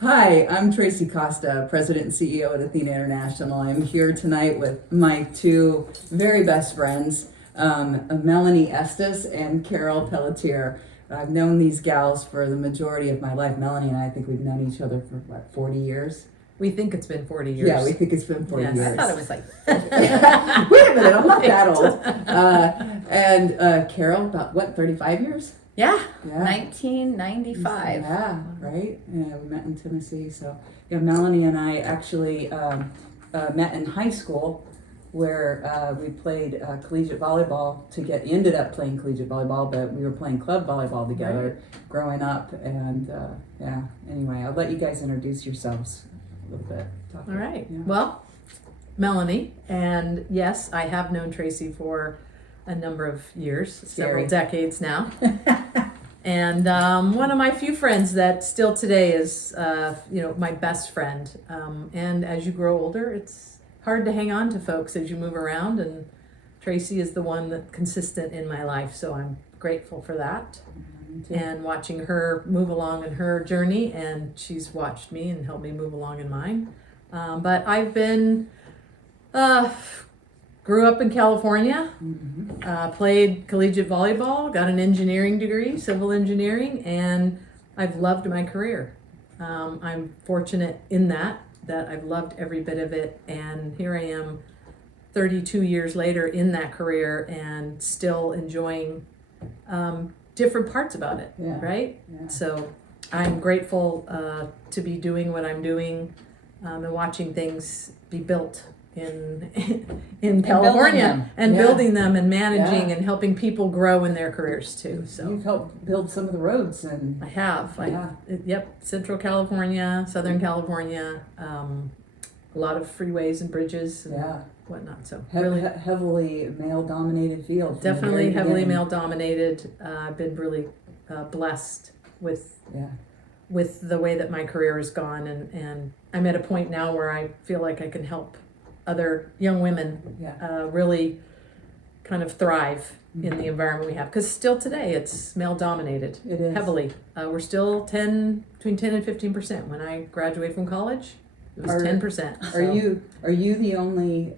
Hi, I'm Traci Costa, President and CEO at ATHENA International. I'm here tonight with my two very best friends, Melanie Estes and Karol Pelletier. I've known these gals for the majority of my life. Melanie and I think we've known each other for, 40 years? We think it's been 40 years. Yeah, we think it's been 40 Yes. years. I thought it was like Wait a minute, I'm not that old. And Karol, about 35 years? yeah, Yeah. 1995. Yeah, right. Yeah, we met in Tennessee. So, yeah, Melanie and I actually met in high school, where we played collegiate volleyball. Ended up playing collegiate volleyball, but we were playing club volleyball together growing up. And yeah. Anyway, I'll let you guys introduce yourselves a little bit. All right. Yeah. Well, Melanie, and yes, I have known Traci for a number of years, several decades now. And one of my few friends that still today is, my best friend. And as you grow older, it's hard to hang on to folks as you move around. And Traci is the one that's consistent in my life, so I'm grateful for that. And watching her move along in her journey, and she's watched me and helped me move along in mine. But I've been, grew up in California, played collegiate volleyball, got an engineering degree, civil engineering, and I've loved my career. I'm fortunate in that I've loved every bit of it, and here I am 32 years later in that career and still enjoying different parts about it, right? Yeah. So I'm grateful to be doing what I'm doing and watching things be built in California and building them and managing and helping people grow in their careers too. So you've helped build some of the roads, and I have. Yep, Central California, Southern California, a lot of freeways and bridges and whatnot. So really heavily male-dominated field. Definitely heavily male-dominated. I've been really blessed with the way that my career has gone, and I'm at a point now where I feel like I can help other young women really kind of thrive in the environment we have, because still today it's male dominated. It is heavily. We're still between 10 and 15%. When I graduated from college, it was 10%. Are you the only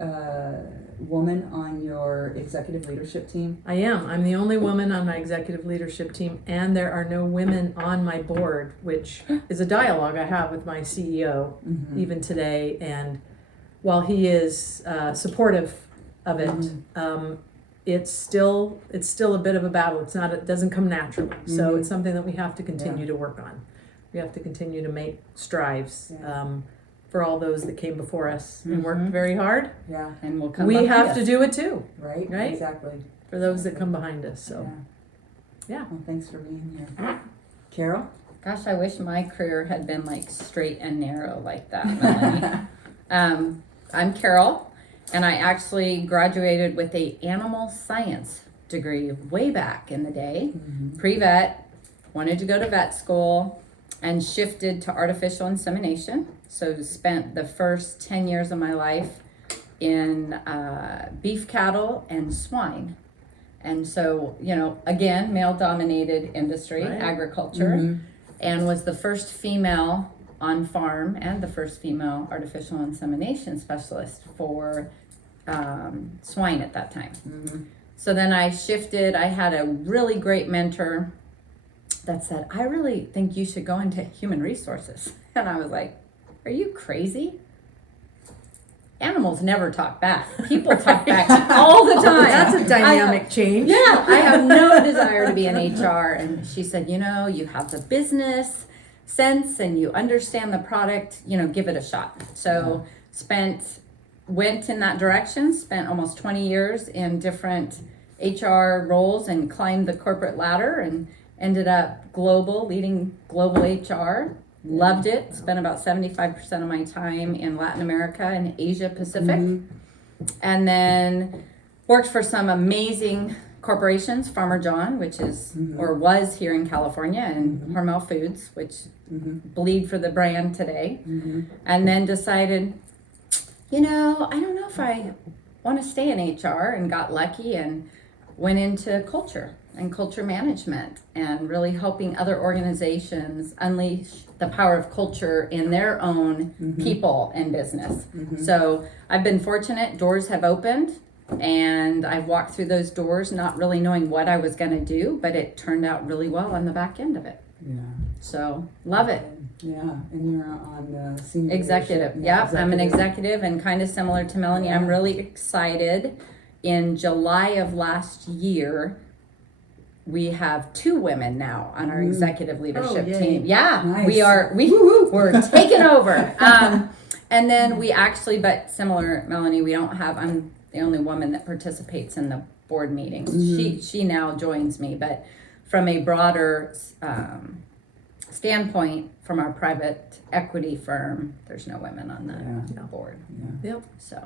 woman on your executive leadership team? I am. I'm the only woman on my executive leadership team, and there are no women on my board, which is a dialogue I have with my CEO even today. And while he is supportive of it, it's still a bit of a battle. It doesn't come naturally. So it's something that we have to continue to work on. We have to continue to make strides for all those that came before us and worked very hard. Yeah, And we'll come We have to do it too. Right? Exactly. For those that come behind us. So Well, thanks for being here. Karol? Gosh, I wish my career had been like straight and narrow like that, Melanie. I'm Karol, and I actually graduated with a animal science degree way back in the day, pre-vet, wanted to go to vet school, and shifted to artificial insemination. So spent the first 10 years of my life in beef cattle and swine. And so, again, male-dominated industry, agriculture, and was the first female on farm and the first female artificial insemination specialist for swine at that time. So then I shifted. I had a really great mentor that said, I really think you should go into human resources. And I was like, are you crazy? Animals never talk back. People talk back all the time. That's a dynamic change. Yeah, I have no desire to be in HR. And she said, you have the business sense and you understand the product, give it a shot. So went in that direction, spent almost 20 years in different HR roles and climbed the corporate ladder and ended up leading global HR. Loved it. Spent about 75% of my time in Latin America and Asia Pacific. And then worked for some amazing corporations, Farmer John, which is or was here in California, and Hormel Foods, which bleed for the brand today. And then decided, I don't know if I want to stay in HR, and got lucky and went into culture and culture management and really helping other organizations unleash the power of culture in their own people and business. So I've been fortunate, doors have opened, and I've walked through those doors not really knowing what I was going to do, but it turned out really well on the back end of it. Yeah. So love it. Yeah, and you're on the senior Executive. leadership. Yeah, I'm an executive, and kind of similar to Melanie. I'm Yeah. really excited. In July of last year, we have 2 women now on our executive leadership yay. team. Yeah, Nice. we're taking over. And then we actually, but similar, Melanie, I'm the only woman that participates in the board meetings. She now joins me, but from a broader standpoint, from our private equity firm, there's no women on the board. Yeah. Yep. So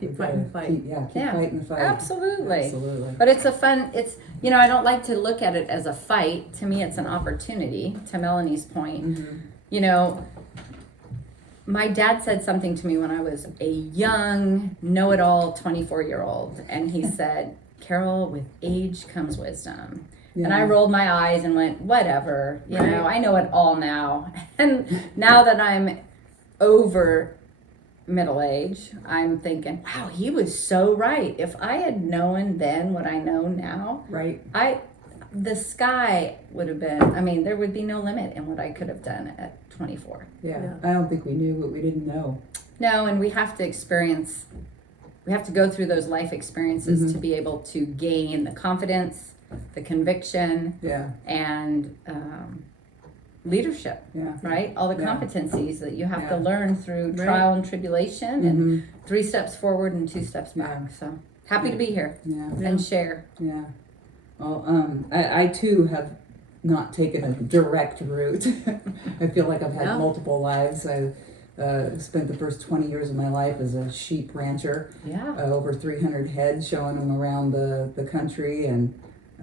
Keep fighting the fight. Keep fighting the fight. absolutely. Absolutely. But it's I don't like to look at it as a fight. To me, it's an opportunity. To Melanie's point, my dad said something to me when I was a young, know-it-all 24-year-old, and he said, "Karol, with age comes wisdom." Yeah. And I rolled my eyes and went, "Whatever, Right. I know it all now." And now that I'm over middle age, I'm thinking, wow, he was so right. If I had known then what I know now, Right. the sky would have been, there would be no limit in what I could have done at 24. Yeah. I don't think we knew what we didn't know. No, and we have to go through those life experiences to be able to gain the confidence, the conviction, and leadership, Yeah. right? All the Yeah. competencies that you have to Yeah. learn through Right. trial and tribulation and 3 steps forward and 2 steps back. Yeah. So happy to be here Yeah. and share. Yeah. Well, I too have not taken a direct route. I feel like I've had Yeah. multiple lives. I spent the first 20 years of my life as a sheep rancher, Yeah. over 300 head, showing them around the country. And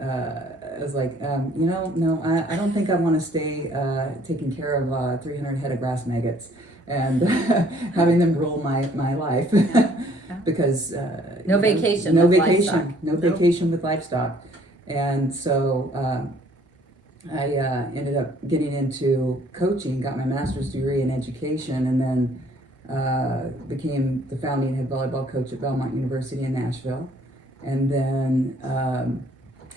I was like, no, I don't think I want to stay taking care of 300 head of grass maggots and having them rule my life. Because No vacation no with vacation, livestock. no vacation with livestock. And so I ended up getting into coaching, got my master's degree in education, and then became the founding head volleyball coach at Belmont University in Nashville. And then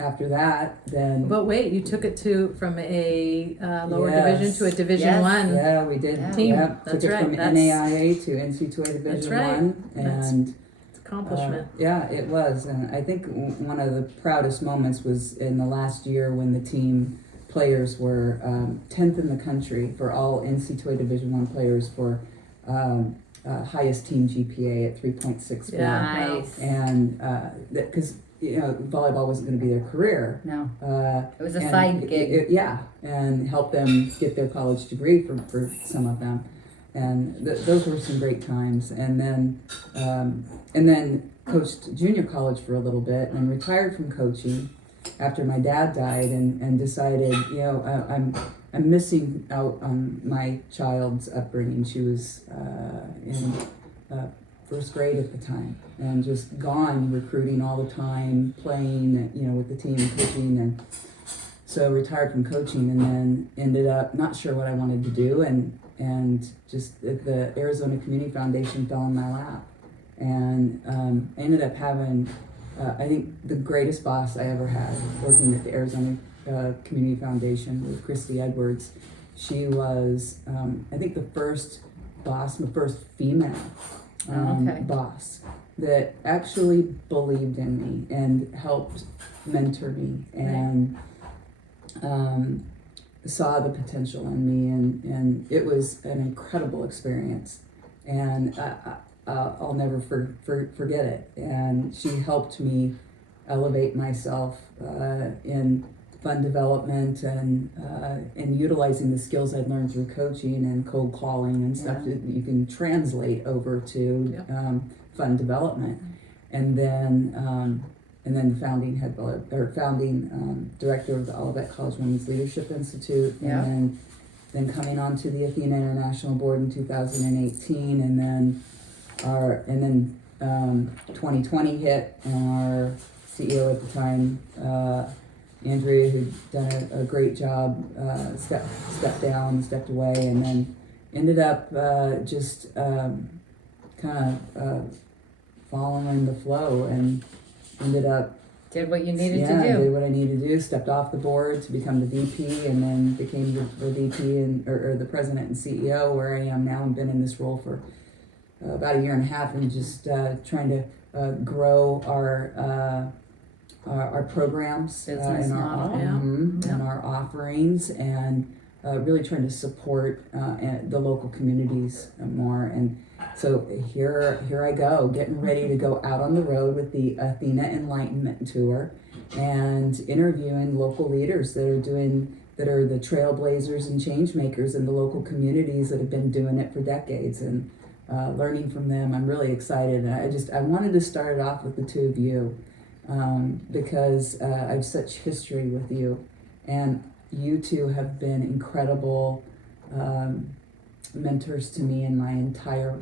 after that, then But wait, you took it from a lower Yes. division to a Division Yes. 1. yeah, we did. Yeah. Team. Yeah, That's took it right. from That's- NAIA to NC2A Division right. 1, and It's accomplishment. yeah, it was. And I think one of the proudest moments was in the last year when the team players were 10th in the country for all NC2A Division 1 players for highest team GPA at 3.64. Yeah. Nice. And because volleyball wasn't going to be their career. No, it was a And side gig. and help them get their college degree for some of them. And those were some great times. And then coached junior college for a little bit and retired from coaching after my dad died, and decided, I'm missing out on my child's upbringing. She was in first grade at the time, and just gone recruiting all the time, playing, with the team, coaching, and so retired from coaching, and then ended up not sure what I wanted to do, and just the Arizona Community Foundation fell in my lap, and ended up having, I think, the greatest boss I ever had working at the Arizona Community Foundation with Christy Edwards. She was, I think, the first female boss that actually believed in me and helped mentor me and saw the potential in me, and it was an incredible experience, and I'll never forget it. And she helped me elevate myself in fund development and utilizing the skills I'd learned through coaching and cold calling and stuff that you can translate over to fund development. And then the founding director of the Olivet College Women's Leadership Institute, and then coming on to the ATHENA International Board in 2018, and then 2020 hit, and our CEO at the time, Andrea, who'd done a great job, stepped down, stepped away, and then ended up just kind of following the flow, and ended up Did what you needed yeah, to do. did what I needed to do. Stepped off the board to become the VP, and then became the VP and or the president and CEO, where I am now, and been in this role for about a year and a half, and just trying to grow our programs Business and model. and our offerings, and really trying to support the local communities more. And so here I go, getting ready to go out on the road with the Athena Enlightenment Tour, and interviewing local leaders that are the trailblazers and change makers in the local communities that have been doing it for decades, and learning from them. I'm really excited, and I wanted to start it off with the two of you, because I have such history with you, and you two have been incredible mentors to me in my entire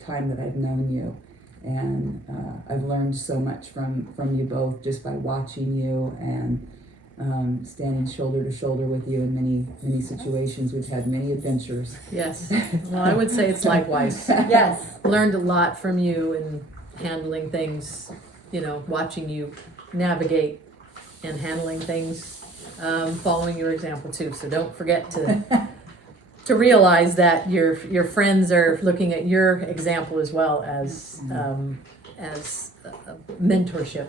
time that I've known you, and I've learned so much from you both just by watching you, and standing shoulder to shoulder with you in many situations. We've had many adventures. Yes. Well, I would say it's likewise. Yes. Learned a lot from you in handling things, watching you navigate and handling things, following your example too. So don't forget to realize that your friends are looking at your example as well as mentorship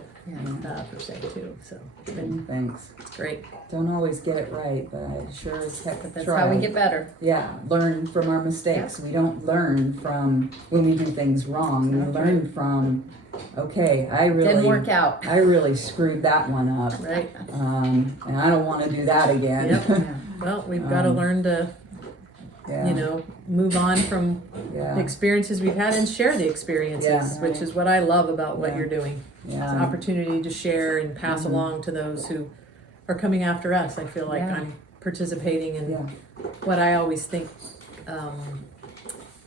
per se too. So Thanks. it's great. Don't always get it right, but I sure as heck That's try. how we get better. Yeah, learn from our mistakes. We don't learn from when we do things wrong. We learn from, okay, Didn't work out. I really screwed that one up, Right. and I don't want to do that again. Yep. Well, we've got to learn to Yeah. move on from Yeah. the experiences we've had and share the experiences, Yeah. which is what I love about what Yeah. you're doing. It's an Yeah. opportunity to share and pass along to those who are coming after us. I feel like Yeah. I'm participating in Yeah. what I always think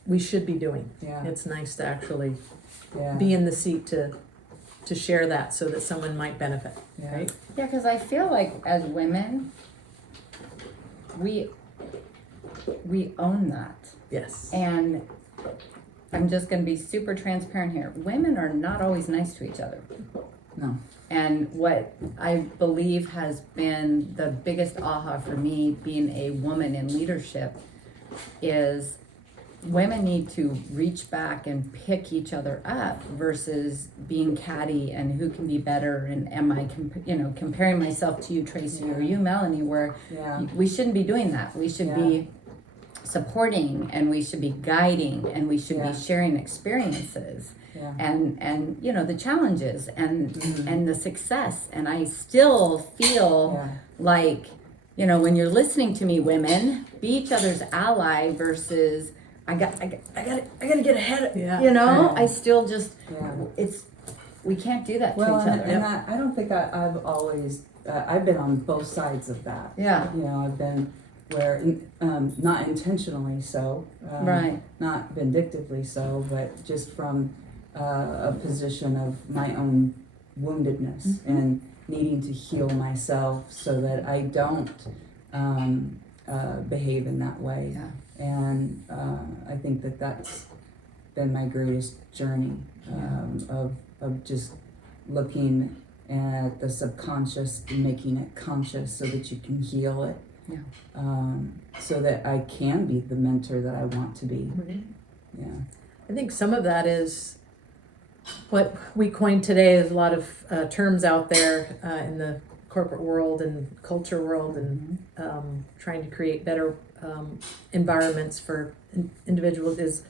we should be doing. Yeah. It's nice to actually Yeah. be in the seat to share that so that someone might benefit, Yeah. right? Yeah, because I feel like as women, we own that. Yes. And I'm just going to be super transparent here. Women are not always nice to each other. No. And what I believe has been the biggest aha for me being a woman in leadership is women need to reach back and pick each other up versus being catty and who can be better, and am I comparing myself to you, Tracy, or you, Melanie, where Yeah. we shouldn't be doing that. We should be supporting, and we should be guiding, and we should be sharing experiences Yeah. and the challenges and the success. And I still feel Yeah. like when you're listening to me, women, be each other's ally versus I got to get ahead. Yeah. I still just Yeah. we can't do that Well, to each and, other. and I don't think I've always, I've been on both sides of that. Yeah. I've been where, not intentionally so, Right. not vindictively so, but just from a position of my own woundedness and needing to heal myself so that I don't behave in that way. Yeah. And I think that's been my greatest journey, of just looking at the subconscious and making it conscious so that you can heal it. Yeah. Mm-hmm. So that I can be the mentor that I want to be. Yeah. I think some of that is what we coined today. Is a lot of terms out there in the corporate world and culture world, and trying to create better environments for individuals. Is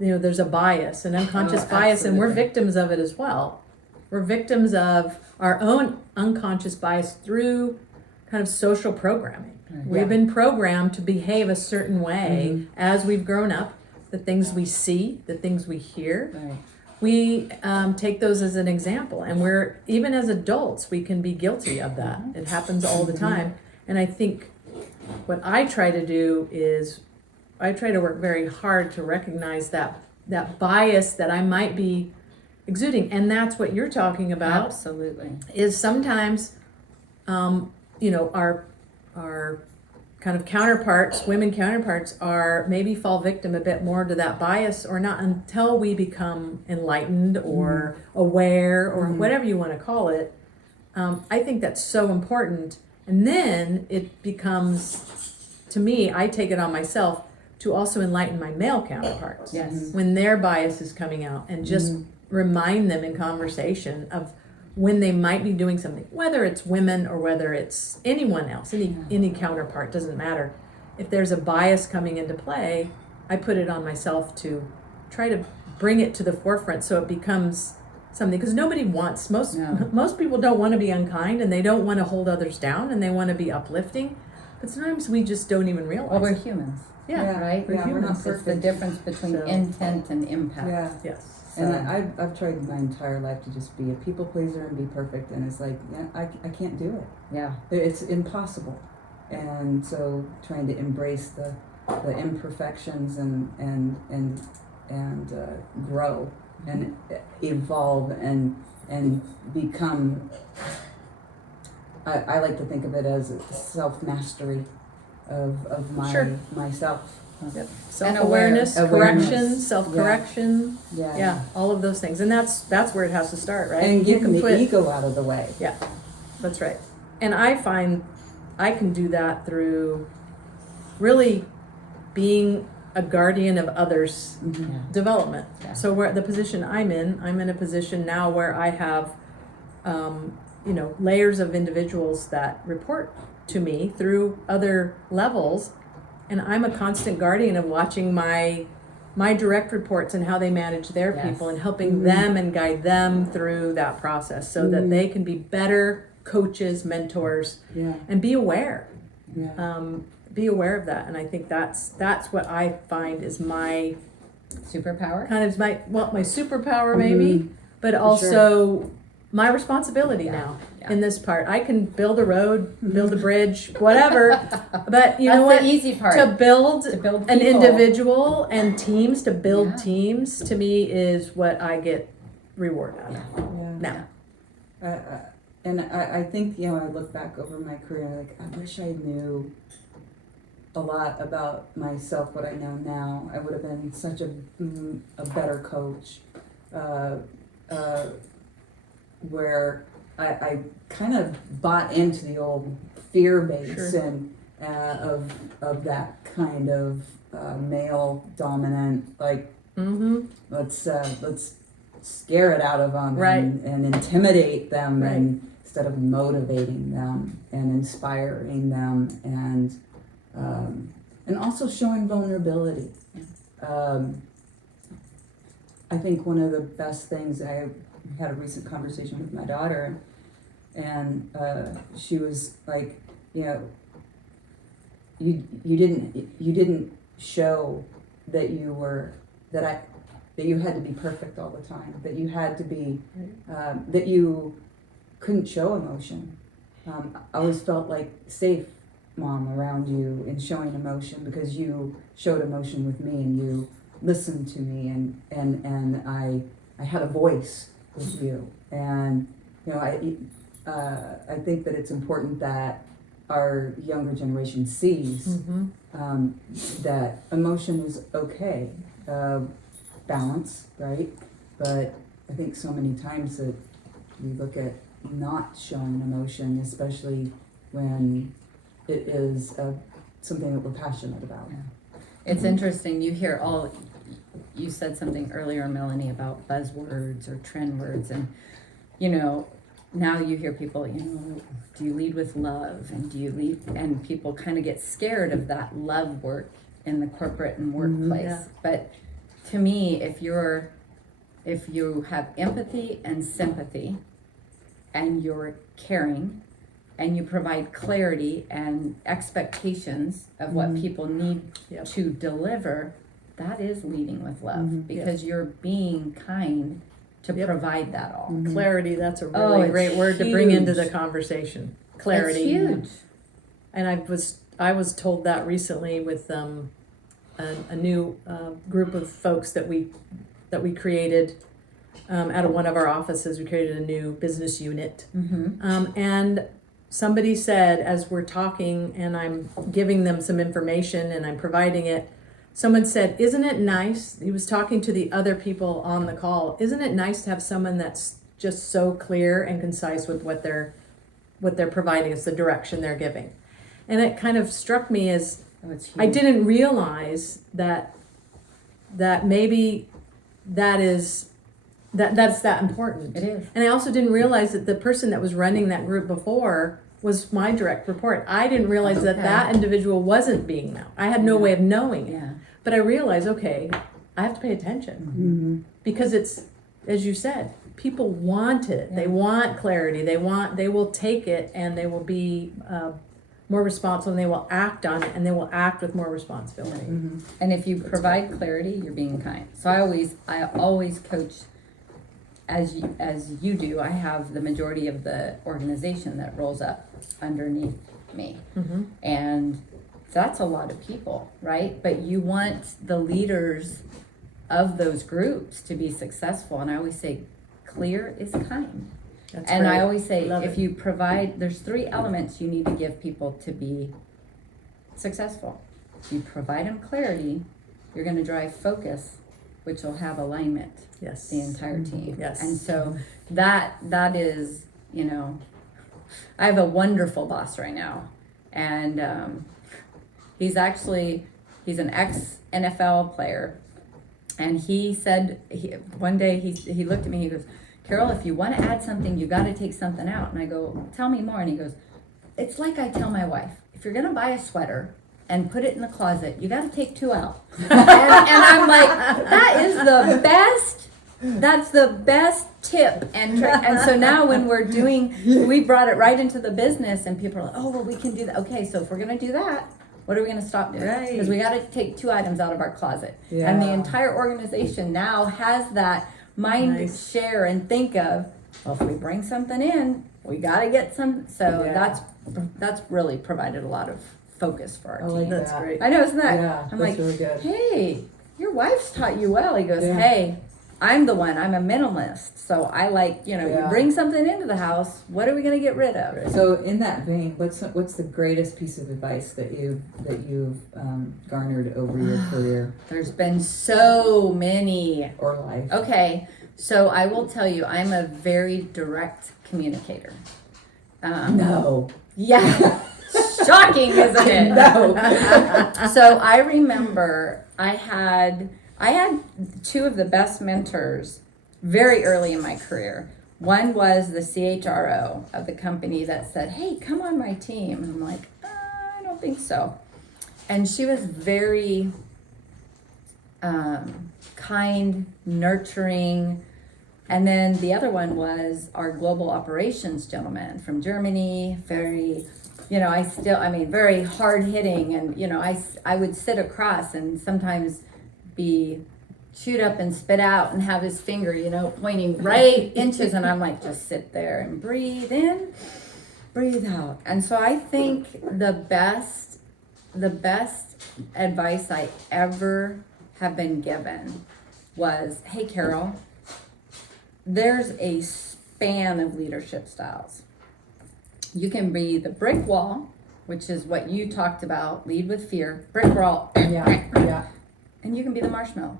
there's a bias, an unconscious bias, and we're absolutely. victims of it as well. We're victims of our own unconscious bias through kind of social programming. We've been programmed to behave a certain way as we've grown up. The things we see, the things we hear, Right. we take those as an example. And we're, even as adults, we can be guilty of that. It happens all the time. And I think what I try to do is I try to work very hard to recognize that bias that I might be exuding. And that's what you're talking about. Absolutely. Is sometimes, our kind of counterparts, women counterparts, are maybe fall victim a bit more to that bias or not until we become enlightened or aware or whatever you want to call it. I think that's so important. And then it becomes, to me, I take it on myself to also enlighten my male counterparts. Yes. When their bias is coming out, and just remind them in conversation of when they might be doing something, whether it's women or whether it's anyone else, any counterpart, doesn't matter. If there's a bias coming into play, I put it on myself to try to bring it to the forefront so it becomes something, because nobody wants, most people don't want to be unkind, and they don't want to hold others down, and they want to be uplifting, but sometimes we just don't even realize. Well, we're humans. Yeah. Right? Yeah, we're not It's the perfect. difference between So- intent and impact. Yeah. Yes. And So- I've tried my entire life to just be a people pleaser and be perfect, and it's like, I can't do it. Yeah. It's impossible. And so trying to embrace the imperfections and grow and evolve and become. I like to think of it as self-mastery of myself. Yep. Self-awareness, Awareness. correction, self-correction, yeah, all of those things. And that's where it has to start, right? And You getting can the put- ego out of the way. Yeah, that's right. And I find I can do that through really being a guardian of others' Mm-hmm. Yeah. development. Yeah. So where the position I'm in a position now where I have, layers of individuals that report to me through other levels, and I'm a constant guardian of watching my direct reports and how they manage their Yes. people, and helping them and guide them through that process so that they can be better coaches, mentors, Yeah. and be aware. Yeah. Be aware of that. And I think that's what I find is my Superpower? kind of my superpower maybe, but also my responsibility now Yeah. in this part. I can build a road, build a bridge, whatever, but you know That's what? the easy part. To build To build an people. individual and teams, to build Yeah. teams, to me is what I get reward out of Yeah. now. And I think, I look back over my career, like, I wish I knew a lot about myself, what I know now. I would have been such a better coach, where I kind of bought into the old fear base Sure. and of that kind of male dominant, like, Mm-hmm. let's scare it out of them, Right. and intimidate them, Right. and instead of motivating them and inspiring them, and also showing vulnerability. I think one of the best things, I had a recent conversation with my daughter, and she was like, you didn't show that that you had to be perfect all the time, that you had to be, that you couldn't show emotion. I always felt like safe, Mom, around you in showing emotion, because you showed emotion with me and you listened to me, and I had a voice with you. And I think that it's important that our younger generation sees Mm-hmm. that emotion is okay. Balance, right? But I think so many times that we look at not showing emotion, especially when it is something that we're passionate about. It's interesting. You said something earlier, Melanie, about buzzwords or trend words. And, now you hear people, do you lead with love? And do you lead? And people kind of get scared of that love work in the corporate and workplace. Yeah. But to me, if you have empathy and sympathy, and you're caring, and you provide clarity and expectations of what people need Yep. to deliver, that is leading with love, because you're being kind to Yep. provide that all. Clarity, that's a Oh, really it's great word to bring into the huge. conversation. Clarity. It's huge. And I was told that recently with a new group of folks that we created out of one of our offices. We created a new business unit. Mm-hmm. And somebody said, as we're talking and I'm giving them some information and I'm providing it, someone said, isn't it nice? He was talking to the other people on the call. Isn't it nice to have someone that's just so clear and concise with what they're providing us, the direction they're giving? And it kind of struck me as I didn't realize that maybe that's that important. It is. And I also didn't realize that the person that was running that group before was my direct report. I didn't realize that individual wasn't being known. I had no way of knowing it. Yeah. But I realized, okay, I have to pay attention because it's, as you said, people want it. Yeah. They want clarity. They will take it and they will be more responsible and they will act on it and they will act with more responsibility. Mm-hmm. And if you provide clarity, you're being kind. So I always coach as you do. I have the majority of the organization that rolls up underneath me. Mm-hmm. And that's a lot of people, right? But you want the leaders of those groups to be successful. And I always say, clear is kind. That's And right. I always say, Love if it. you provide, there's 3 elements you need to give people to be successful. If you provide them clarity, you're going to drive focus, which will have alignment, Yes. the entire team. Yes. And so that is, I have a wonderful boss right now. And he's an ex-NFL player. And he said, one day he looked at me, he goes, Karol, if you want to add something, you got to take something out. And I go, tell me more. And he goes, it's like I tell my wife, if you're going to buy a sweater and put it in the closet, you got to take 2 out. and I'm like, that is the best. That's the best tip. And so now when we brought it right into the business and people are like, oh, well, we can do that. Okay, so if we're going to do that, what are we going to stop doing? Right. Because we got to take 2 items out of our closet. Yeah. And the entire organization now has that mind Nice. share and think of, well, if we bring something in, we got to get some. So Yeah. that's really provided a lot of focus for our I like team. That's that. great. I know, isn't that? Yeah, I'm that's like, really good. hey, your wife's taught you well. He goes, Yeah. hey, I'm the one. I'm a minimalist. So I like, you Yeah. bring something into the house. What are we going to get rid of? So in that vein, what's the greatest piece of advice that you've garnered over your career There's been so many. or life? Okay, so I will tell you, I'm a very direct communicator. No. Yeah. Shocking, isn't it? No. So I remember I had 2 of the best mentors very early in my career. One was the CHRO of the company that said, hey, come on my team. And I'm like, I don't think so. And she was very kind, nurturing. And then the other one was our global operations gentleman from Germany, very, very hard hitting. And, I would sit across and sometimes be chewed up and spit out and have his finger, pointing right inches. And I'm like, just sit there and breathe in, breathe out. And so I think the best advice I ever have been given was, hey, Karol, there's a span of leadership styles. You can be the brick wall, which is what you talked about, lead with fear, brick wall, Yeah. and you can be the marshmallow.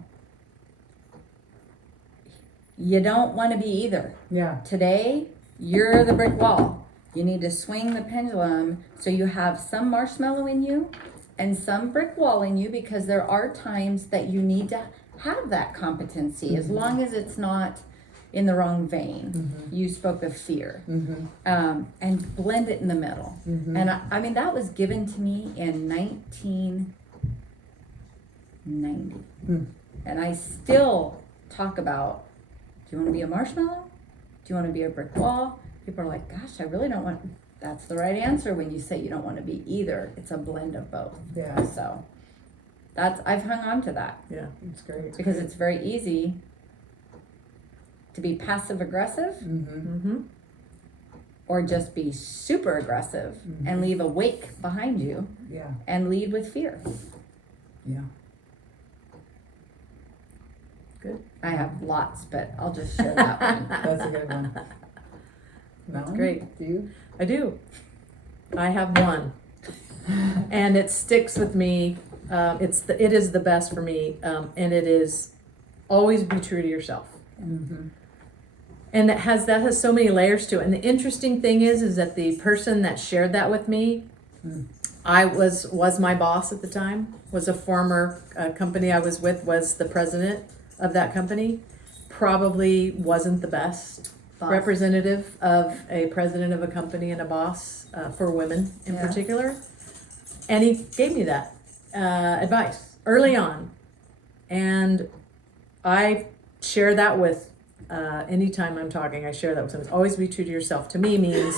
You don't want to be either. Yeah. Today, you're the brick wall. You need to swing the pendulum so you have some marshmallow in you and some brick wall in you, because there are times that you need to have that competency, as long as it's not in the wrong vein. Mm-hmm. You spoke of fear. Mm-hmm. And blend it in the middle. Mm-hmm. And I mean, that was given to me in 1990. Mm. And I still talk about, do you want to be a marshmallow? Do you want to be a brick wall? People are like, gosh, I really don't want. That's the right answer when you say you don't want to be either. It's a blend of both. Yeah. So I've hung on to that Yeah. It's great. because it's very easy to be passive aggressive Mm-hmm. Mm-hmm. or just be super aggressive and leave a wake behind you Yeah. and lead with fear. Yeah. Good. I have lots, but I'll just share that one. That's a good one. Melanie, great. Do you? I do. I have one, and it sticks with me. It is the best for me, and it is always be true to yourself. Mm-hmm. And that has so many layers to it. And the interesting thing is that the person that shared that with me, I was my boss at the time, was a former company I was with, was the president of that company. Probably wasn't the best Boss. representative of a president of a company and a boss for women in Yeah. particular. And he gave me that advice early on. And I share that with anytime I'm talking, I share that with someone. Always be true to yourself. To me means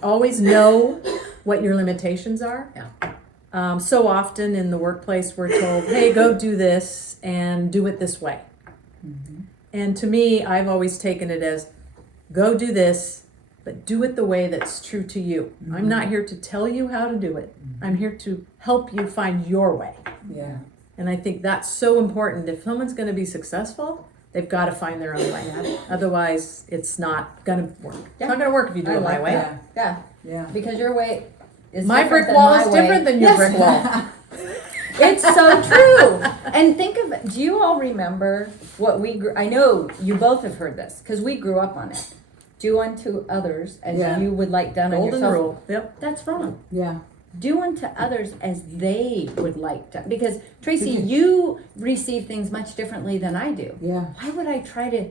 always know what your limitations are. Yeah. So often in the workplace, we're told, hey, go do this and do it this way. Mm-hmm. And to me, I've always taken it as go do this, but do it the way that's true to you. Mm-hmm. I'm not here to tell you how to do it. I'm here to help you find your way. Yeah. And I think that's so important. If someone's going to be successful, they've got to find their own way. Otherwise, it's not going to work. It's not going to work if you do I it my like way. Yeah. Yeah, Yeah. because your way is My different brick than wall my is way. different than your Yes. brick wall. It's so true. And think of it. Do you all remember what we grew? I know you both have heard this because we grew up on it. Do unto others as Yeah. you would like done unto Golden yourself. rule. Yep. That's wrong. Yeah. Do unto others as they would like to. Because Tracy, Okay. you receive things much differently than I do. Yeah. Why would I try to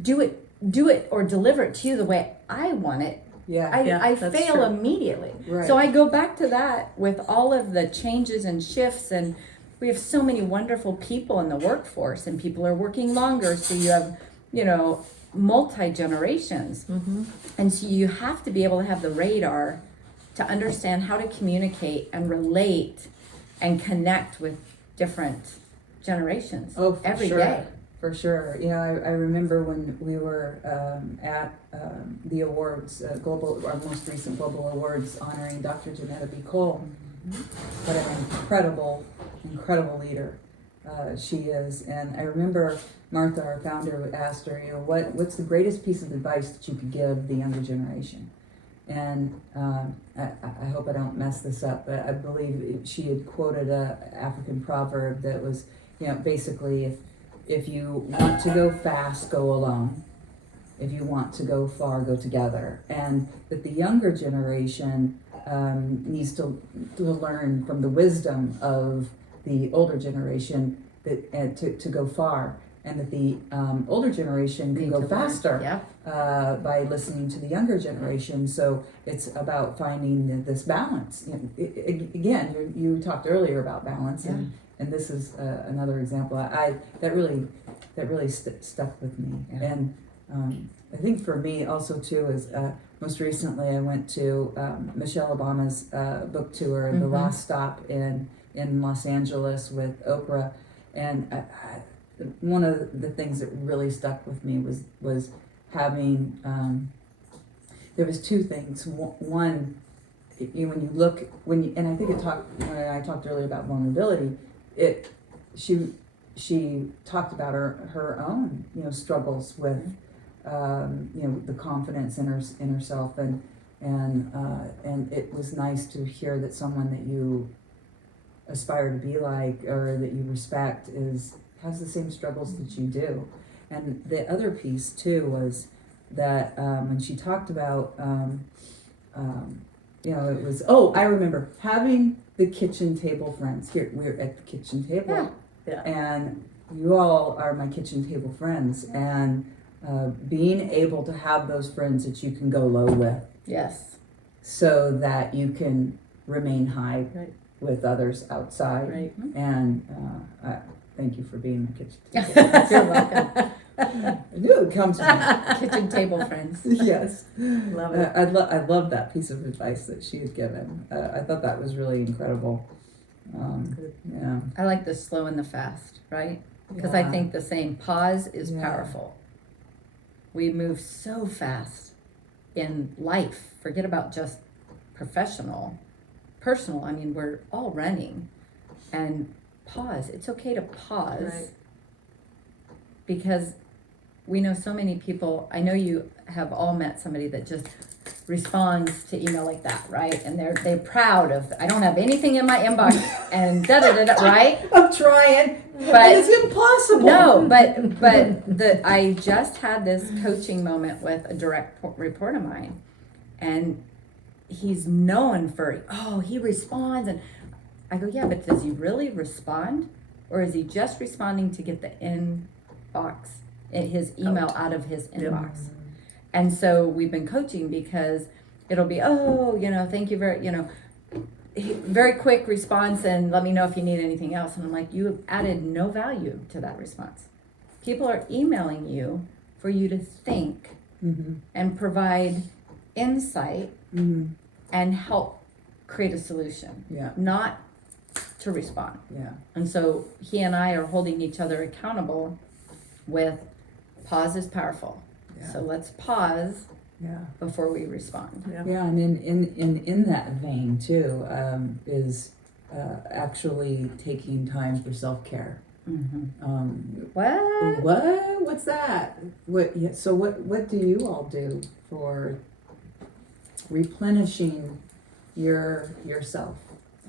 do it or deliver it to you the way I want it? Yeah. Yeah, I that's fail true. immediately. Right. So I go back to that with all of the changes and shifts, and we have so many wonderful people in the workforce, and people are working longer, so you have, multi-generations. Mm-hmm. And so you have to be able to have the radar to understand how to communicate and relate and connect with different generations Oh, for every sure. day. For sure. You know, I remember when we were at the awards, our most recent global awards honoring Dr. Janetta B. Cole. What an incredible leader she is. And I remember Martha, our founder, asked her, what's the greatest piece of advice that you could give the younger generation? And I hope I don't mess this up, but I believe she had quoted a African proverb that was, basically, if you want to go fast, go alone. If you want to go far, go together. And that the younger generation needs to learn from the wisdom of the older generation to go far. And that the older generation can Need go to learn. faster Yeah. by listening to the younger generation. So it's about finding this balance. Again, you talked earlier about balance, and this is another example. That really stuck with me. Yeah. And I think for me also too is most recently I went to Michelle Obama's book tour, The Last Stop in Los Angeles with Oprah, and one of the things that really stuck with me was having there was two things. One, and I think when I talked earlier about vulnerability, she talked about her own struggles with the confidence in herself, and it was nice to hear that someone that you aspire to be like or that you respect has the same struggles that you do. And the other piece too was that when she talked about it was I remember having the kitchen table friends. Here we're at the kitchen table. Yeah. And you all are my kitchen table friends, and being able to have those friends that you can go low with, Yes. so that you can remain high Right. with others outside. Right. And I thank you for being my kitchen table. You're welcome. I knew it would come to me. Kitchen table friends. Yes. Love it. I love that piece of advice that she had given. I thought that was really incredible. Yeah. I like the slow and the fast, right? Because I Yeah. think the same pause is Yeah. powerful. We move so fast in life. Forget about just personal. I mean, we're all running, and pause. It's okay to pause. Right. Because we know so many people, I know you have all met somebody that just responds to email like that, right? And they're proud of, I don't have anything in my inbox and right? I'm trying, But it's impossible. no, but I just had this coaching moment with a direct report of mine, and he's known for, he responds, and I go, yeah, but does he really respond, or is he just responding to get the inbox, his email out of his inbox? And so we've been coaching because it'll be, thank you very quick response, and let me know if you need anything else. And I'm like, you have added no value to that response. People are emailing you for you to think and provide insight and help create a solution, not to respond. And so he and I are holding each other accountable with pause is powerful. So let's pause before we respond. And in that vein too, is actually taking time for self-care. What's that? So what do you all do for replenishing yourself?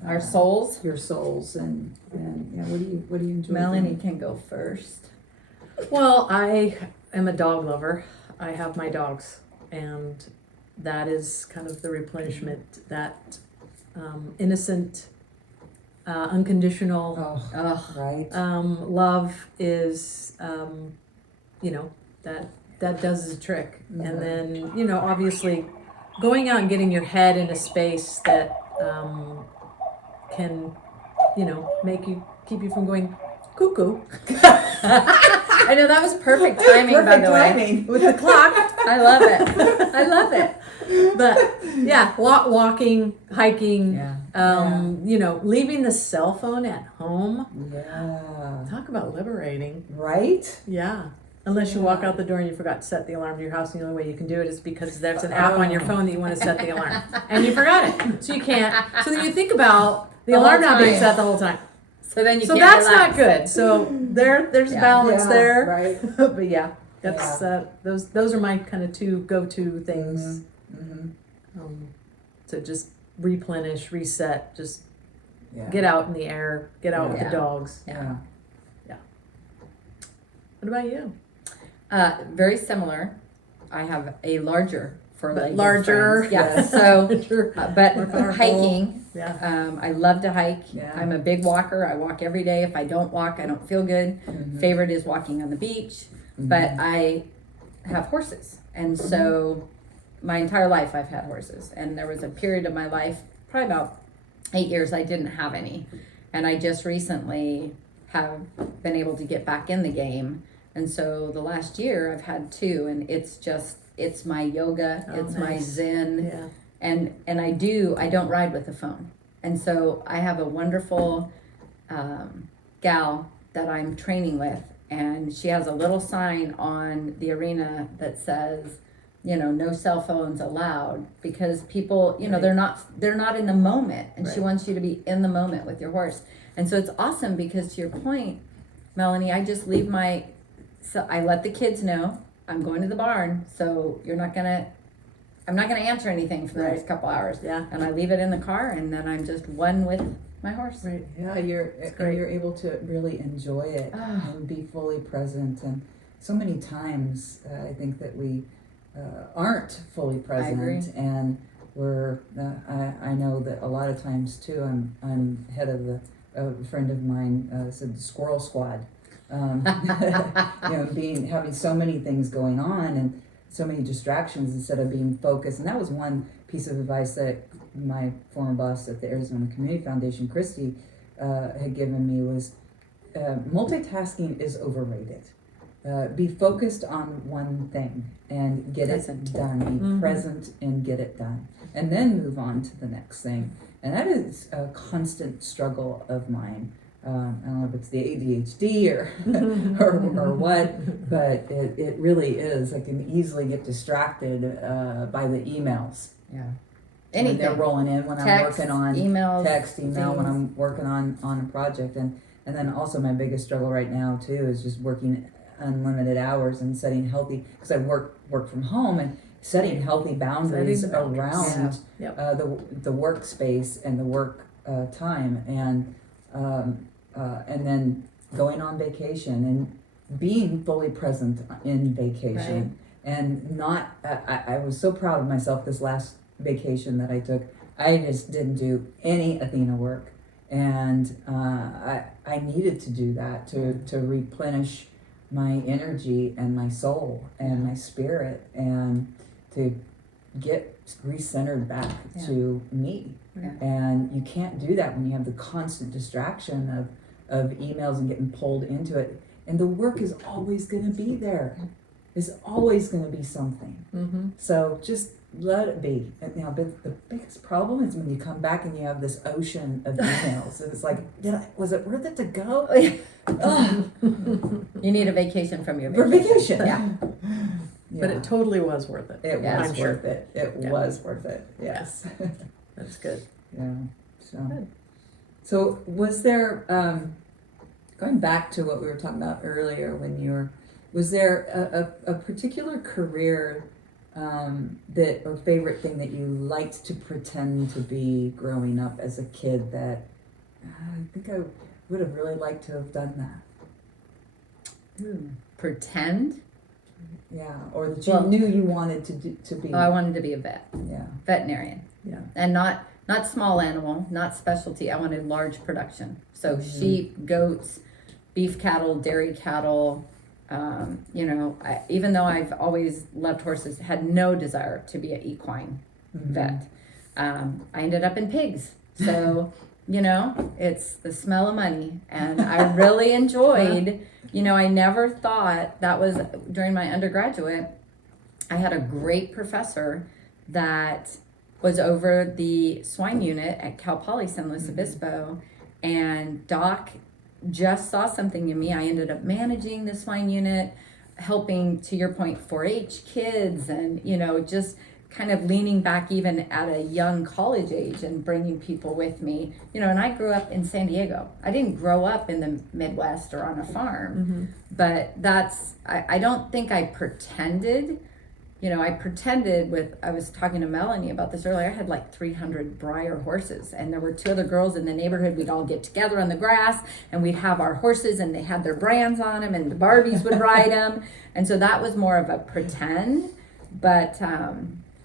Our souls. Your souls, and what do you enjoy? Melanie doing? can go first. Well, I am a dog lover. I have my dogs, and that is kind of the replenishment, that innocent, unconditional Right. love is, that does the trick. And then, obviously going out and getting your head in a space that can, keep you from going cuckoo. I know that was perfect timing, by the way. With the clock. I love it. But yeah, walking, hiking, Yeah. leaving the cell phone at home. Yeah. Talk about liberating. Right? Yeah. Unless you walk out the door and you forgot to set the alarm to your house, and the only way you can do it is because there's an app on your phone that you want to set the alarm. And you forgot it. So you can't. So then you think about the The alarm whole not being time. set the whole time. So then you So can't that's relax. not good. So there's Yeah. balance Yeah, there. right. But yeah, that's those are my kind of two go-to things. To just replenish, reset, just get out in the air, get out with the Yeah. dogs. Yeah. What about you? Very similar. I have a larger four-legged larger. friend. Yeah. Yes. So, but More powerful. hiking. Yeah. I love to hike. Yeah. I'm a big walker. I walk every day. If I don't walk, I don't feel good. Favorite is walking on the beach. But I have horses, and so my entire life I've had horses. And there was a period of my life, probably about 8 years, I didn't have any, and I just recently have been able to get back in the game. And so the last year I've had 2, and it's my yoga, it's my nice. zen. Yeah. And I don't ride with a phone. And so I have a wonderful gal that I'm training with, and she has a little sign on the arena that says, no cell phones allowed, because people, they're not in the moment, and she wants you to be in the moment with your horse. And so it's awesome because, to your point, Melanie, I just leave so I let the kids know I'm going to the barn, so I'm not gonna answer anything for the next couple hours. Yeah. And I leave it in the car, and then I'm just one with my horse. Right. Yeah, you're able to really enjoy it and be fully present. And so many times, I think that we aren't fully present. agree. And we're. I know that a lot of times too. I'm head of a friend of mine said the squirrel squad. Having so many things going on and so many distractions instead of being focused. And that was one piece of advice that my former boss at the Arizona Community Foundation, Christy, had given me was multitasking is overrated. Be focused on one thing and get it done. Be present and get it done. And then move on to the next thing. And that is a constant struggle of mine. I don't know if it's the ADHD or what, but it really is. I can easily get distracted by the emails. Yeah. When Anything. they're rolling in when I'm Text, working on email, when things. I'm working on a project, and And then also my biggest struggle right now too is just working unlimited hours and setting healthy, because I work from home, and setting healthy boundaries Setting the boundaries. around Yeah. Yep. the workspace and the work time, and then going on vacation and being fully present in vacation. And not, I was so proud of myself this last vacation that I took. I just didn't do any Athena work, and I needed to do that to replenish my energy and my soul and my spirit, and to get recentered back to me. Yeah. And you can't do that when you have the constant distraction of emails and getting pulled into it. And the work is always going to be there. It's always going to be something. Mm-hmm. So just let it be. And, but the biggest problem is when you come back and you have this ocean of emails, and it's like, was it worth it to go? Ugh. You need a vacation from your For vacation. vacation. Yeah. But it totally was worth it. It Yeah. was I'm sure. worth it. It Yeah. was worth it. Yes. That's good. Yeah. So, Good. so was there, going back to what we were talking about earlier, was there a particular career that, or favorite thing that you liked to pretend to be growing up as a kid that I think I would have really liked to have done that? Pretend? Yeah, or that you Well- knew you wanted to be. Oh, I wanted to be a vet, Yeah. veterinarian. Yeah. And not small animal, not specialty. I wanted large production. So sheep, goats, beef cattle, dairy cattle. Even though I've always loved horses, had no desire to be an equine vet. I ended up in pigs. So, it's the smell of money. And I really enjoyed, I never thought that was during my undergraduate. I had a great professor that was over the swine unit at Cal Poly San Luis Obispo, and Doc just saw something in me. I ended up managing the swine unit, helping, to your point, 4-H kids, and just kind of leaning back even at a young college age and bringing people with me. And I grew up in San Diego. I didn't grow up in the Midwest or on a farm, but I don't think I pretended. I was talking to Melanie about this earlier. I had like 300 Breyer horses, and there were 2 other girls in the neighborhood. We'd all get together on the grass, and we'd have our horses, and they had their brands on them, and the Barbies would ride them. And so that was more of a pretend. But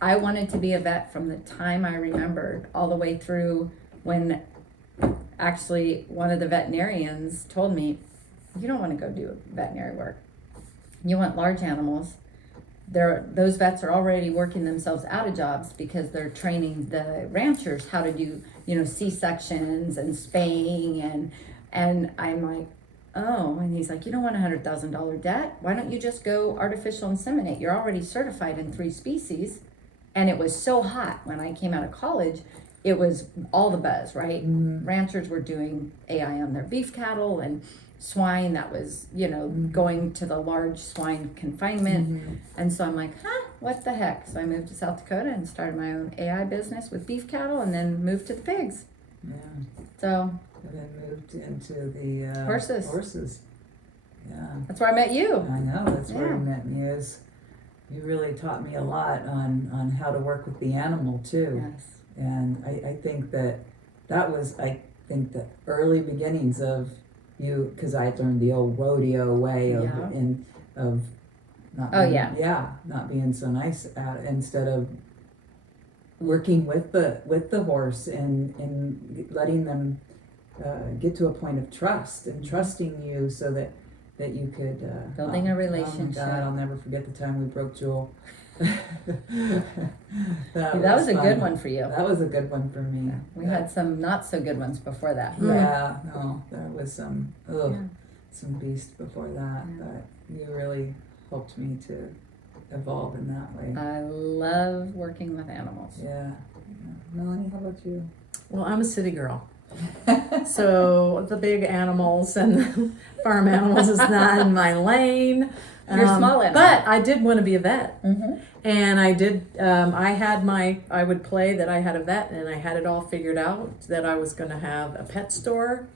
I wanted to be a vet from the time I remembered, all the way through when actually one of the veterinarians told me, you don't want to go do veterinary work. You want large animals. Those vets are already working themselves out of jobs because they're training the ranchers how to do, C-sections and spaying, and I'm like, oh, and he's like, you don't want $100,000 debt. Why don't you just go artificial inseminate? You're already certified in 3 species. And it was so hot when I came out of college, it was all the buzz, right? Ranchers were doing AI on their beef cattle, and swine that was, going to the large swine confinement. And so I'm like, what the heck? So I moved to South Dakota and started my own AI business with beef cattle, and then moved to the pigs. Yeah. So. And then moved into the Horses. Yeah. That's where I met you. I know, that's where Yeah. you met me. You really taught me a lot on how to work with the animal too. Yes. And I think that was, the early beginnings of you, because I learned the old rodeo way of not not being so nice at it, instead of working with the horse and letting them get to a point of trust and trusting you, so that you could Building a Oh relationship. my God, I'll never forget the time we broke Jewel. that was a fun. good one for you. That was a good one for me. We had some not so good ones before that. Yeah, no, there was some Yeah. some beast before that, Yeah. but you really helped me to evolve in that way. I love working with animals. Yeah. Melanie, how about you? Well, I'm a city girl. So the big animals and farm animals is not in my lane. You're small animal. But I did want to be a vet. Mm-hmm. And I did, I would play that I had a vet, and I had it all figured out that I was going to have a pet store.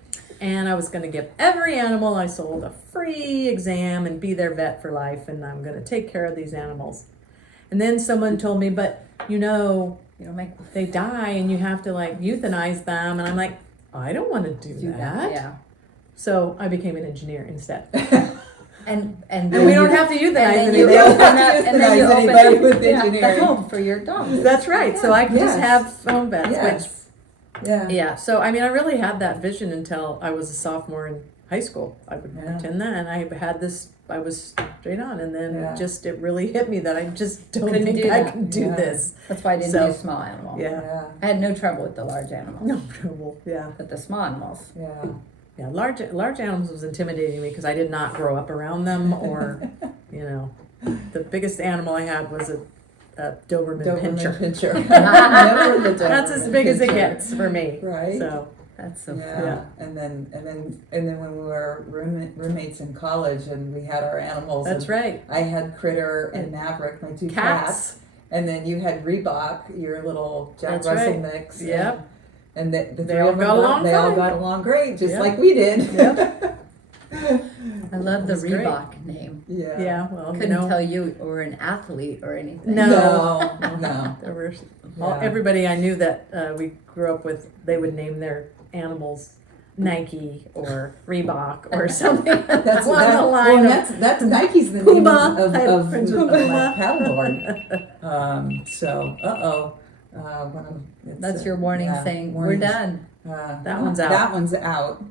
And I was going to give every animal I sold a free exam and be their vet for life, and I'm going to take care of these animals. And then someone told me, but You know, they die and you have to like euthanize them. And I'm like, I don't want to do that. Yeah. So I became an engineer instead. And And we don't have to euthanize and then you anybody. open up, and then you Euthanize open anybody up with the engineering. home for your dogs. That's right. So I can just Yes. have home vets, Yes. Yeah. which, yeah. So, I mean, I really had that vision until I was a sophomore in high school. I would Yeah. pretend that, and I had this, I was straight on. And then Yeah. it really hit me that I just don't Couldn't think do I that. can do Yeah. this. That's why I didn't So- do small animals. Yeah. Yeah. I had no trouble with the large animals. No trouble. Yeah. But the small animals. Yeah. Yeah. Large animals was intimidating me because I did not grow up around them or, the biggest animal I had was a Doberman Doberman Pinscher. Pinscher. Never the That's as Doberman big as it Pinscher. gets for me. Right. So, That's so Yeah. Yeah. And then when we were roommates in college and we had our animals. that's and right. I had Critter and And Maverick, my two cats. Cats. And then you had Reebok, your little Jack That's Russell right. mix. Yep. And the They three all of them got along They all fine. got along great, just Yep. like we did. Yep. I love the That's great. Reebok name. Yeah. Yeah. Well, Couldn't tell you were an athlete or anything. No. No. There were Yeah. everybody I knew that we grew up with. They would name their animals Nike or Reebok or something That's along that, the line. well, of, that's Nike's the name Puma. of I had of, friends of, with my Puma. paddleboard. So That's your warning saying we're warning. done. That one's out. That one's out.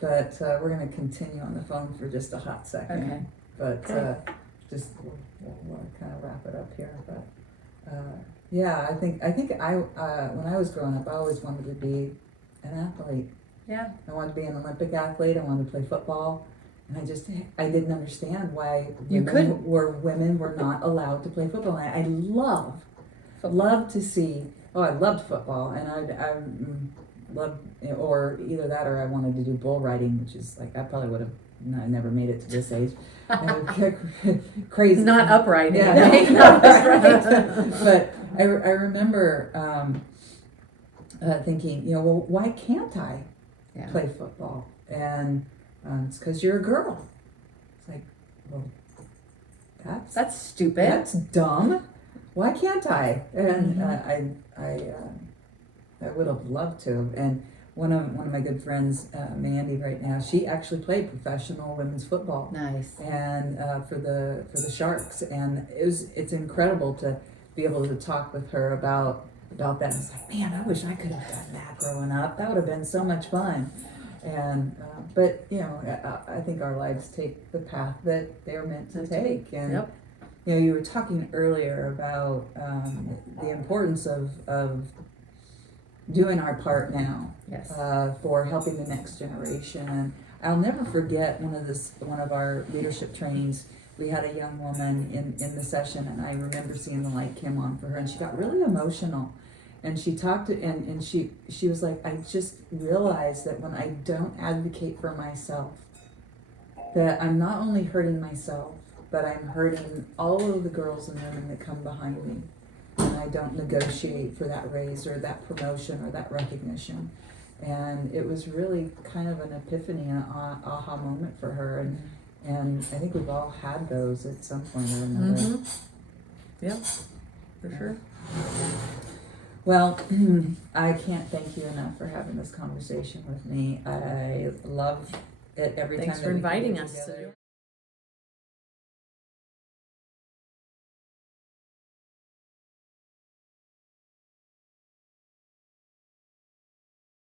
But we're going to continue on the phone for just a hot second. Okay. But just we'll kind of wrap it up here. But yeah, I think I when I was growing up, I always wanted to be an athlete. Yeah. I wanted to be an Olympic athlete. I wanted to play football, and I didn't understand why women were not allowed to play football. And I love to see. Oh, I loved football, and I loved, or either that or I wanted to do bull riding, which is like I probably would have never made it to this age. Crazy. Not upright. Yeah, anyway. not upright. But I remember thinking, well, why can't I Yeah. play football? And it's because you're a girl. It's like, well, That's stupid. that's dumb. Why can't I? And I would have loved to. And one of my good friends, Mandy, right now, she actually played professional women's football. Nice. And for the Sharks, and it's incredible to be able to talk with her about that. It's like, man, I wish I could have done that growing up. That would have been so much fun. And but I think our lives take the path that they're meant to take. And Yep. you were talking earlier about the importance of doing our part now. Yes. For helping the next generation. And I'll never forget one of our leadership trainings. We had a young woman in the session, and I remember seeing the light came on for her, and she got really emotional. And she talked to, and she was like, I just realized that when I don't advocate for myself, that I'm not only hurting myself, but I'm hurting all of the girls and women that come behind me. And I don't negotiate for that raise or that promotion or that recognition. And it was really kind of an epiphany, an aha moment for her. And I think we've all had those at some point or another. Mm-hmm. Yep. For sure. Well, I can't thank you enough for having this conversation with me. I love it every Thanks time for that we can inviting get us. together.